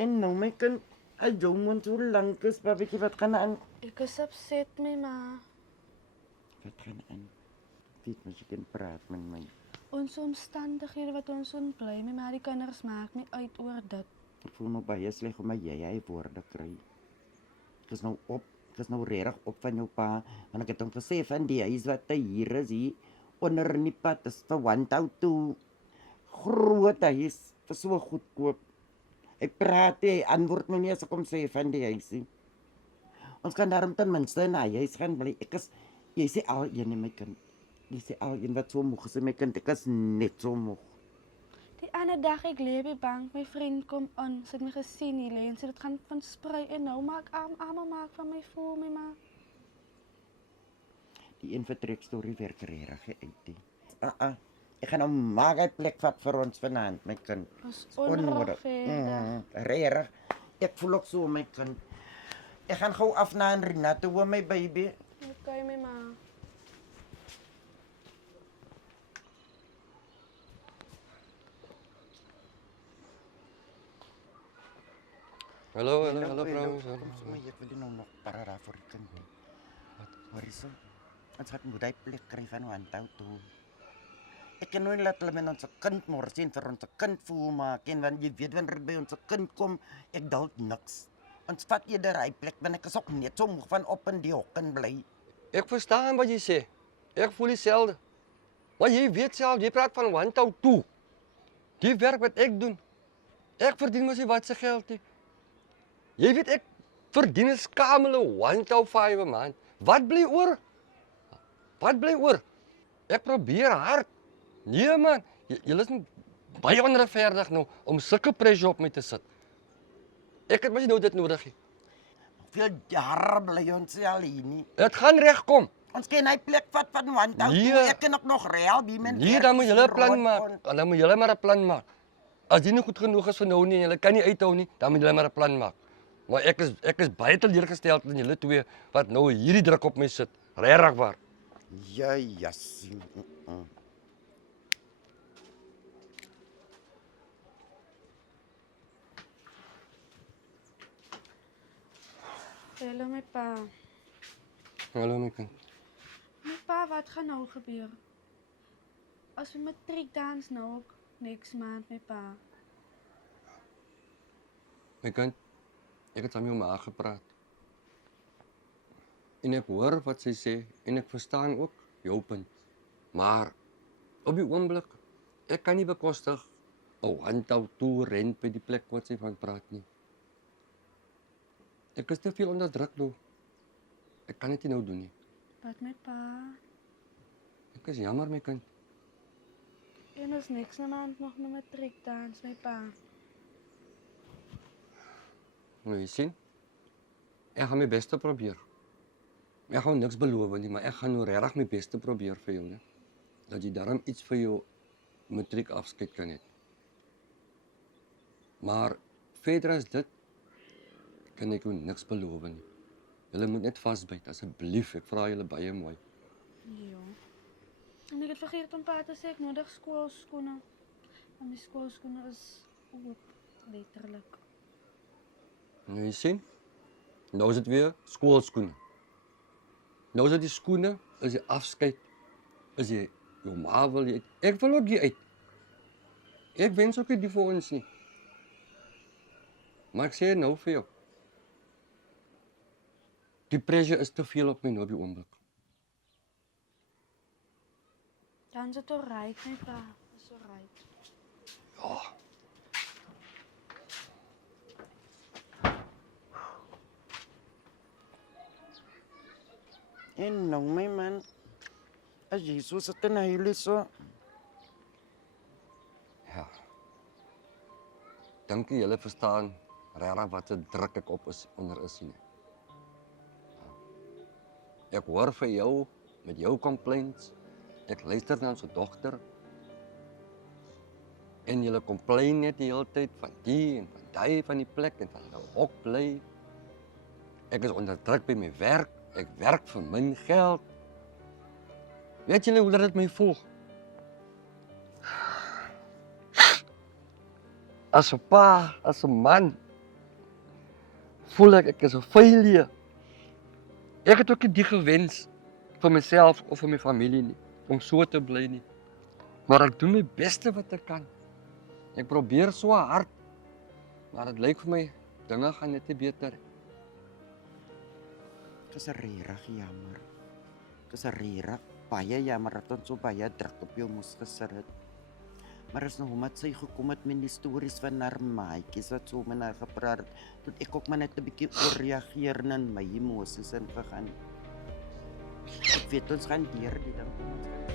En nou my kind, as jou mond so lank is, babatjie, wat gaan aan? Ek is upset, my ma. Wat gaan aan? Weet mens, jy kan praat met my. Ons omstandighede wat ons ontbly, my ma, die kinders maak nie uit oor dit. Ek voel nou baie sleg omdat jy woorde kry. Ek is nou op, ek is nou regtig op van jou pa, want ek het hom gesê van die huis wat hy hier is, hier onder in die pad, is vir 1,2 groot huis, vir so goedkoop. Ek praat, hy antwoord my nie as ek hom sê van die huis nie. Ons kan daarom ten minste in hy huis gaan bly. Ek is, jy sê al een, my kind. Jy sê al een wat so moeg is, my kind, ek is net so moeg. Die ander dag ek lê by bank, my vriend kom aan, sy het my gesien hier lê en sy dit gaan van sprei en nou maak almal maak van my voel, my ma. Die een vertrekstorie werk regtig uit. Ek gaan nou maak 'n plek vat vir ons vanaand, my kind. Dis onregverdig. Regtig. Ek voel ook so, my kind. Ek gaan gou af na Renate, hoe my baby. Okay, my ma. Hallo vrouw. Kom maar, ek wil nou nog para vir die kind. Wat? Waar is hy? Ons gaan moet hy plek kry van Wantou toe. Ek kan nooit laat hulle met ons kind mors en vir ons kind voel maak en want jy weet wanneer dit by ons kind kom, ek dalk niks. Ons vat eerder hy plek, want ek is ook net so moeg van op in die hokken bly. Ik verstaan wat je zegt. Ik voel hetzelfde. Maar je weet zelf, je praat van wantouw toe. Die werk wat ik doe. Ik verdien misschien wat ze geld heeft. Je weet, ik verdien een skamele wantouw 5 maand. Wat blijft oor? Wat blijft oor? Ik probeer hard. Nee man, je is niet baie onrechtvaardig nou om zulke pressure op me te zetten. Ik heb misschien nou dit nodig. Hoeveel jare bly ons al hier nie? Het gaan recht komen. Ons kan hy plek vat van Wantou Nee. toe. Ek kan ook nog reël die men. Nee, dan moet jullie een plan maken. Dan moet jullie maar een plan maken. Als die niet goed genoeg is voor nou niet en jullie kan niet uithouden, dan moet jullie maar een plan maken. Maar ik is baie teleurgesteld in jullie twee, wat nou hierdie druk op mij zit. Regtig waar. Ja, jassie. Hallo my pa. Hallo my kind. My pa, wat gaan nou gebeur? As we matriekdans nou ook next maand, my pa. My kind, ik heb aan jou ma gepraat. En ik hoor wat zij sê en ik verstaan ook jou punt. Maar op die oomblik, ik kan niet bekostig 'n handhou toe rent by die plek wat sy van praat nie. Ek is te veel onder druk nou. Ek kan dit nie nou doen nie. Wat my pa? Ek is jammer my kind. En ons niks na maand nog na matriekdans, my pa. Nou jy sien, ek gaan my beste probeer. Ek gaan niks beloof nie, maar ek gaan nou regtig my beste probeer vir jou, né? Dat jy daarom iets vir jou matriek afskeid kan hê. Maar verder as dit kan ek jou niks beloof nie. Julle moet net vasbyt asseblief, ek vra julle baie mooi. Ja. En ek het vergeet om pa te sê ek nodig skoolskoene. Want my skoolskoene is oop, letterlik. Nou jy sien, nou is dit weer skoolskoene. Nou is dit die skoene, is die afskeid, is jy jou ma wil jy uit. Ek wil ook jy uit. Ek wens ook nie die vir ons nie. Maar ek sê nou vir jou, die pressure is te veel op my nou op die oomblik. Dan is het alright, my pa. Is alright. Ja. En nou my man, as jy so sit en huil so, Ja. Dink jy julle verstaan regtig wat 'n druk ek op is onder is nie. Ek hoor vir jou met jou complaints. Ek luister na ons dogter. En julle complain net die hele tyd van die en van daai van die plek en van hulle hok bly. Ek is onder druk by my werk. Ek werk vir min geld. Weet julle hoe dit my voel? As 'n pa, as 'n man, voel ek is 'n failure. Ek het ook nie die gewens vir myself of vir my familie nie, om so te bly nie. Maar ek doen my beste wat ek kan. Ek probeer so hard, maar dit lyk vir my, dinge gaan net nie beter. Ek is regtig jammer. Ek is regtig baie jammer dat ons so baie druk op jou moes gesit het. Maar is nou omdat sy gekom het met die stories van haar maatjies wat so met haar gepraat het, tot ek ook maar net 'n bietjie oorreageer en in my emosies ingegaan. Ek weet ons gaan deur die ding.